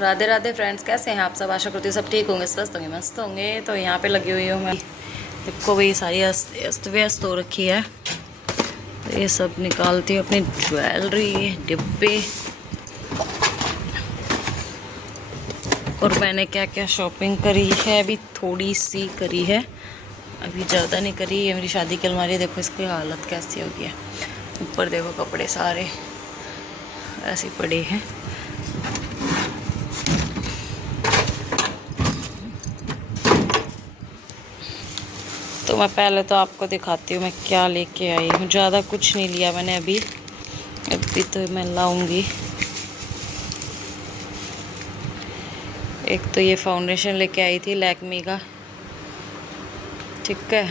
Radhe Radhe friends, कैसे हैं आप सब? आशा करती हूँ सब ठीक होंगे, स्वस्थ होंगे, मस्त होंगे। तो यहाँ पे लगी हुई हूँ मैं। देखो भाई, सारी अस्त व्यस्त हो रखी है। तो ये सब निकालती हूँ, अपनी ज्वेलरी, डिब्बे, और मैंने क्या क्या शॉपिंग करी है। अभी थोड़ी सी करी है, अभी ज़्यादा नहीं करी। ये मेरी शादी की अलमारी, देखो इसकी हालत कैसी हो गई है। ऊपर देखो कपड़े सारे ऐसे पड़े हैं। तो मैं पहले तो आपको दिखाती हूँ मैं क्या लेके आई हूँ। ज़्यादा कुछ नहीं लिया मैंने अभी तो मैं लाऊंगी। एक तो ये फाउंडेशन लेके आई थी लैक्मी का, ठीक है,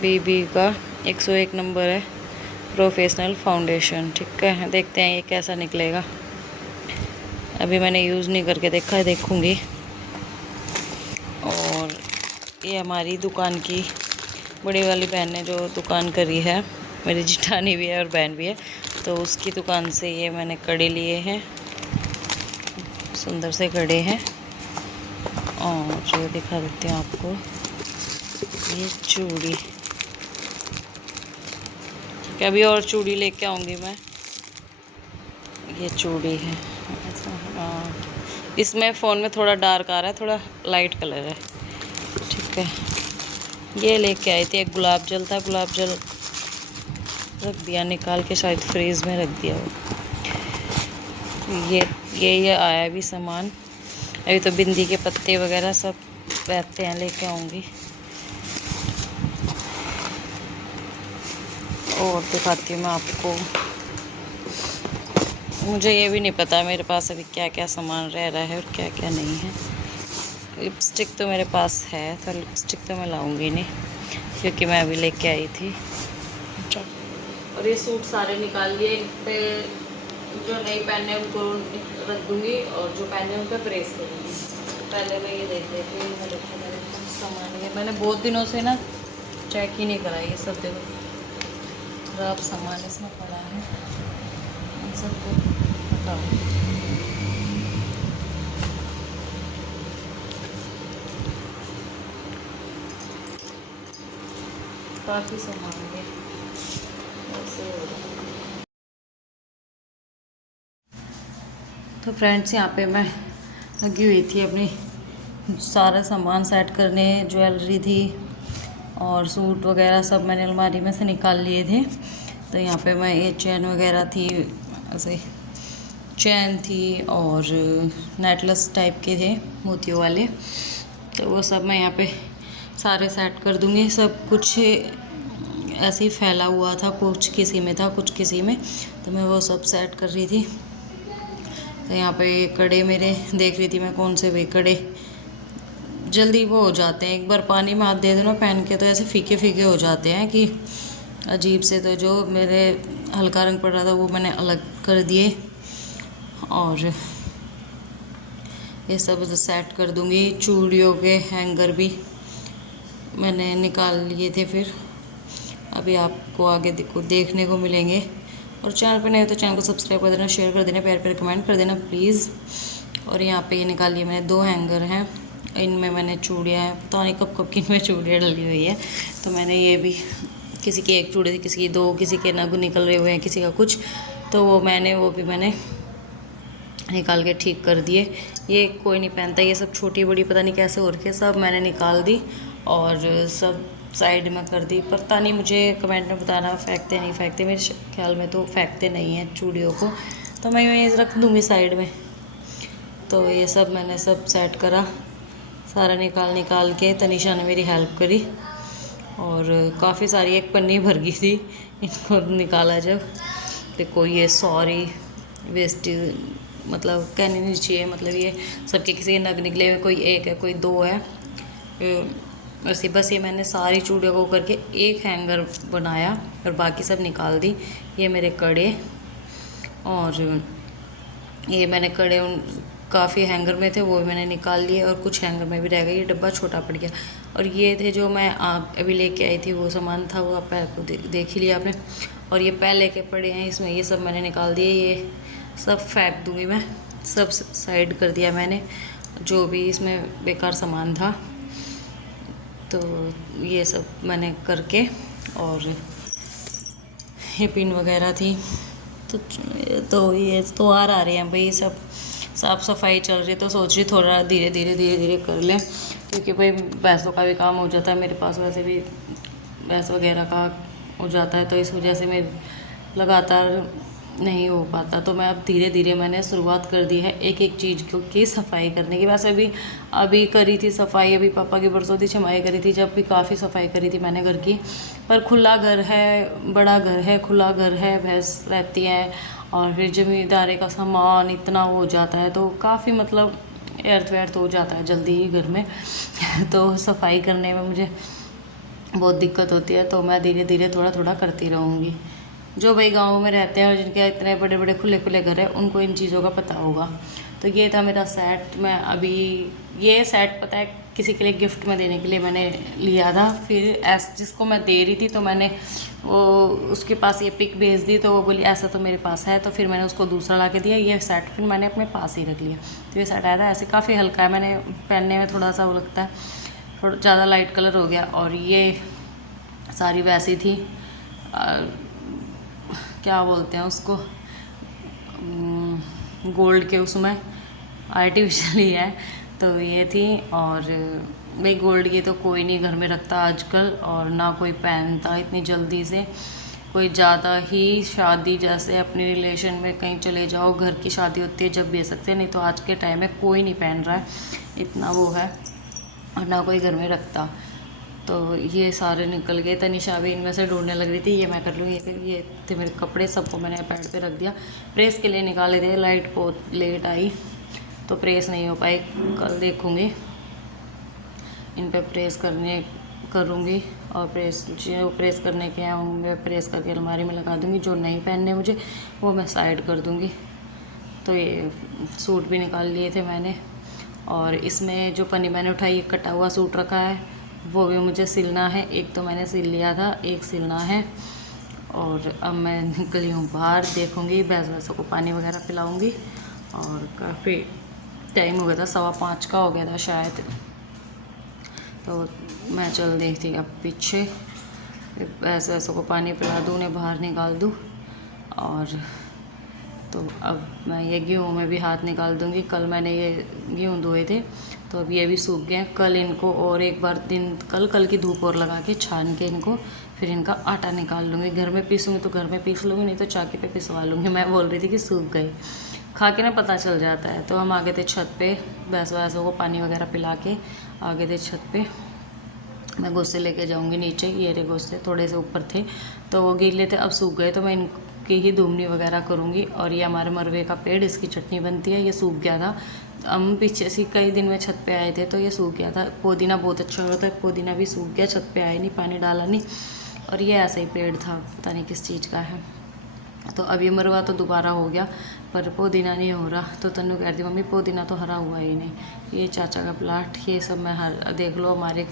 बीबी का 101 नंबर है, प्रोफेशनल फाउंडेशन, ठीक है। देखते हैं ये कैसा निकलेगा। अभी मैंने यूज़ नहीं करके देखा है, देखूंगी। और ये हमारी दुकान की बड़ी वाली बहन ने जो दुकान करी है, मेरी जिठानी भी है और बहन भी है, तो उसकी दुकान से ये मैंने कड़े लिए हैं, सुंदर से कड़े हैं। और जो दिखा देती हूँ आपको, ये चूड़ी, ठीक है। अभी और चूड़ी लेके आऊँगी मैं। ये चूड़ी है, इसमें फ़ोन में थोड़ा डार्क आ रहा है, थोड़ा लाइट कलर है, ठीक है। ये लेके आई थी। एक गुलाब जल था, गुलाब जल रख दिया निकाल के, शायद फ्रीज में रख दिया वो। ये आया भी सामान। अभी तो बिंदी के पत्ते वगैरह सब रहते हैं, लेके आऊँगी। और दिखाती हूँ मैं आपको। मुझे ये भी नहीं पता मेरे पास अभी क्या क्या सामान रह रहा है और क्या क्या नहीं है। लिपस्टिक तो मेरे पास है, तो लिपस्टिक तो मैं लाऊंगी नहीं, क्योंकि मैं अभी लेके आई थी। और ये सूट सारे निकाल लिए पे, जो नहीं पहने उनको रख दूँगी, और जो पहने उन पर प्रेस करूँगी। पहले मैं ये देख लेती हूँ मेरे सामान। ये मैंने बहुत दिनों से ना चेक ही नहीं करा। ये सब देखो खराब सामान इसमें पड़ा है, इन सबको हटाओ। काफ़ी सामान है ऐसे हो रहा है। तो फ्रेंड्स, यहाँ पे मैं लगी हुई थी अपनी सारा सामान सेट करने। ज्वेलरी थी और सूट वगैरह सब मैंने अलमारी में से निकाल लिए थे। तो यहाँ पे मैं ये चैन वगैरह थी, ऐसे चैन थी, और नेकलेस टाइप के थे मोतियों वाले, तो वो सब मैं यहाँ पे सारे सेट कर दूँगी। सब कुछ ऐसे ही फैला हुआ था, कुछ किसी में था, कुछ किसी में, तो मैं वो सब सेट कर रही थी। तो यहाँ पे कड़े मेरे देख रही थी मैं, कौन से वे कड़े जल्दी वो हो जाते हैं। एक बार पानी में हाथ दे दो ना पहन के, तो ऐसे फीके फीके हो जाते हैं कि अजीब से। तो जो मेरे हल्का रंग पड़ रहा था वो मैंने अलग कर दिए, और ये सब सेट कर दूँगी। चूड़ियों के हैंगर भी मैंने निकाल लिए थे। फिर अभी आपको आगे देखने को मिलेंगे। और चैनल पे नए हो तो चैनल को सब्सक्राइब कर देना, शेयर कर देना, प्यार प्यार कमेंट कर देना प्लीज़। और यहाँ पे ये निकाल लिए मैंने 2 हैंगर हैं, इनमें मैंने चूड़ियाँ हैं, पता नहीं कब कब की इनमें चूड़ियाँ डली हुई है। तो मैंने ये भी, किसी की 1 चूड़ी थी, किसी की 2, किसी के नग निकल रहे हुए हैं, किसी का कुछ, तो वो मैंने निकाल के ठीक कर दिए। ये कोई नहीं पहनता, ये सब छोटी बड़ी पता नहीं कैसे हो रखी है, सब मैंने निकाल दी और सब साइड में कर दी। पता नहीं, मुझे कमेंट में बताना फेंकते नहीं फेंकते। मेरे ख्याल में तो फेंकते नहीं हैं चूड़ियों को, तो मैं ये रख दूँगी साइड में। तो ये सब मैंने सब सेट करा, सारा निकाल के तनीषा ने मेरी हेल्प करी, और काफ़ी सारी एक पन्नी भर गई थी इनको निकाला जब। देखो ये सॉरी वेस्ट, मतलब कहने नहीं चाहिए, मतलब ये सबके किसी के नग निकले हुए, कोई 1 है, कोई 2 है, वैसे बस ये मैंने सारी चूड़ियों को करके एक हैंगर बनाया और बाकी सब निकाल दी। ये मेरे कड़े, और ये मैंने कड़े काफ़ी हैंगर में थे, वो भी मैंने निकाल लिए और कुछ हैंगर में भी रह गए। ये डब्बा छोटा पड़ गया। और ये थे जो मैं अभी लेके आई थी, वो सामान था, वो आप पहले को देख ही लिया आपने। और ये पहले के पड़े हैं इसमें, ये सब मैंने निकाल दिए। ये सब फेंक दूँगी मैं, सब साइड कर दिया मैंने, जो भी इसमें बेकार सामान था। तो ये सब मैंने करके, और ये पिन वगैरह थी, तो ये त्योहार आ रहे हैं भाई, सब साफ़ सफाई चल रही है, तो सोच रही थोड़ा धीरे धीरे कर लें, क्योंकि भाई भैंसों का भी काम हो जाता है मेरे पास, वैसे भी भैंस वगैरह का हो जाता है, तो इस वजह से मैं लगातार नहीं हो पाता। तो मैं अब धीरे धीरे मैंने शुरुआत कर दी है एक एक चीज़ की सफाई करने की। वैसे अभी करी थी सफाई, अभी पापा की बरसों छमाई करी थी, जब भी काफ़ी सफाई करी थी मैंने घर की। पर खुला घर है, बड़ा घर है, खुला घर है, भैंस रहती है, और फिर जमींदारी का सामान इतना हो जाता है, तो काफ़ी मतलब अर्थ व्यर्थ हो जाता है जल्दी ही घर में तो सफाई करने में मुझे बहुत दिक्कत होती है। तो मैं धीरे धीरे थोड़ा थोड़ा करती रहूँगी। जो भाई गाँव में रहते हैं और जिनके इतने बड़े बड़े खुले खुले घर हैं, उनको इन चीज़ों का पता होगा। तो ये था मेरा सेट। मैं अभी ये सेट पता है किसी के लिए गिफ्ट में देने के लिए मैंने लिया था, फिर जिसको मैं दे रही थी तो मैंने वो उसके पास ये पिक भेज दी, तो वो बोली ऐसा तो मेरे पास है, तो फिर मैंने उसको दूसरा ला के दिया। ये सेट फिर मैंने अपने पास ही रख लिया। तो ये सेट आया था, ऐसे काफ़ी हल्का है, मैंने पहनने में थोड़ा सा वो लगता है, थोड़ा ज़्यादा लाइट कलर हो गया। और ये सारी वैसी थी, क्या बोलते हैं उसको, गोल्ड के, उसमें आर्टिफिशियल ही है, तो ये थी। और भाई गोल्ड की तो कोई नहीं घर में रखता आजकल, और ना कोई पहनता इतनी जल्दी से। कोई ज़्यादा ही शादी जैसे अपने रिलेशन में कहीं चले जाओ, घर की शादी होती है जब बेच सकते हैं, नहीं तो आज के टाइम में कोई नहीं पहन रहा है, इतना वो है, और ना कोई घर में रखता। तो ये सारे निकल गए। तनिषा भी इनमें से ढूंढने लग रही थी, ये मैं कर लूँगी, ये थे मेरे कपड़े, सबको मैंने पैड पे रख दिया। प्रेस के लिए निकाले थे, लाइट बहुत लेट आई तो प्रेस नहीं हो पाई, कल देखूँगी इन पे प्रेस करूँगी। और जो प्रेस करने के हैं मैं प्रेस करके अलमारी में लगा दूँगी, जो नहीं पहनने मुझे वो मैं साइड कर दूँगी। तो ये सूट भी निकाल लिए थे मैंने, और इसमें जो पन्नी मैंने उठाई, एक कटा हुआ सूट रखा है, वो भी मुझे सिलना है। एक तो मैंने सिल लिया था, एक सिलना है। और अब मैं निकली हूँ बाहर, देखूँगी भैंसों को पानी वगैरह पिलाऊँगी। और काफ़ी टाइम हो गया था, 5:15 का हो गया था शायद, तो मैं चल देखती अब पीछे, भैंसों को पानी पिला दूँ, उन्हें बाहर निकाल दूँ। और तो अब मैं ये गेहूँ में भी हाथ निकाल दूँगी। कल मैंने ये गेहूँ धोए थे, तो अब ये भी सूख गए। कल इनको और एक बार कल की धूप और लगा के छान के इनको फिर इनका आटा निकाल लूँगी। घर में पीसूँगी तो घर में पीस लूँगी, नहीं तो चाकी पे पिसवा लूँगी। मैं बोल रही थी कि सूख गए, खा के ना पता चल जाता है। तो हम आ गए थे छत पे, भैंसों को पानी वगैरह पिला के आ गए थे छत पे। मैं गोश्ते लेके जाऊँगी नीचे, ये रे गोश्ते थोड़े से ऊपर थे तो वो गीले थे, अब सूख गए, तो मैं इनकी ही धुमनी वगैरह करूँगी। और ये हमारे मरवे का पेड़, इसकी चटनी बनती है, ये सूख गया था। हम पीछे से कई दिन में छत पे आए थे तो ये सूख गया था। पुदीना बहुत अच्छा होता है, पुदीना भी सूख गया, छत पे आए नहीं, पानी डाला नहीं। और ये ऐसा ही पेड़ था, पता नहीं किस चीज़ का है। तो अब ये मरवा तो दोबारा हो गया, पर पुदीना नहीं हो रहा। तो तन्नू कह रही मम्मी पुदीना तो हरा हुआ ही नहीं। ये चाचा का प्लाट, ये सब मैं देख लो, हमारे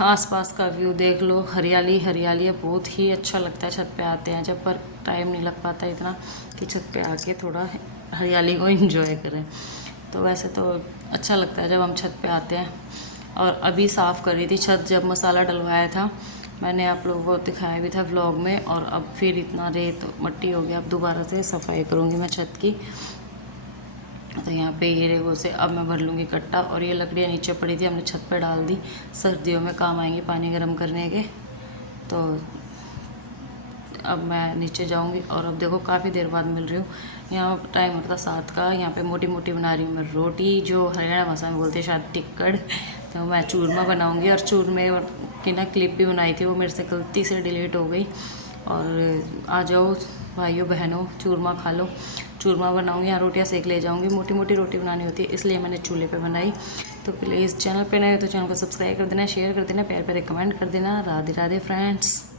आसपास का व्यू देख लो, हरियाली हरियाली है, बहुत ही अच्छा लगता है छत पे आते हैं जब। पर टाइम नहीं लग पाता इतना कि छत पे आके थोड़ा हरियाली को एंजॉय करें। तो वैसे तो अच्छा लगता है जब हम छत पे आते हैं। और अभी साफ़ कर रही थी छत, जब मसाला डलवाया था मैंने आप लोगों को दिखाया भी था व्लॉग में। और अब फिर इतना रेत मट्टी हो गया, अब दोबारा से सफाई करूँगी मैं छत की। तो यहाँ पे ये रेगो से अब मैं भर लूँगी कट्टा। और ये लकड़ियाँ नीचे पड़ी थी, हमने छत पे डाल दी, सर्दियों में काम आएंगी पानी गर्म करने के। तो अब मैं नीचे जाऊँगी। और अब देखो काफ़ी देर बाद मिल रही हूँ। यहाँ टाइम होता 7 का, यहाँ पे मोटी मोटी बना रही हूँ मैं रोटी, जो हरियाणा भाषा में बोलते हैं शायद टिक्कड़। तो मैं चूरमा बनाऊँगी। और चूरमे की ना क्लिप भी बनाई थी, वो मेरे से गलती से डिलीट हो गई। और आ जाओ भाइयों बहनों, चूरमा खा लो। चूरमा बनाऊँगी, यहाँ रोटियाँ सेक ले जाऊँगी। मोटी मोटी रोटी बनानी होती है, इसलिए मैंने चूल्हे पे बनाई। तो प्लीज़ चैनल पे नए हो तो चैनल को सब्सक्राइब कर देना, शेयर कर देना, प्यार प्यारे कमेंट कर देना। राधे राधे फ्रेंड्स।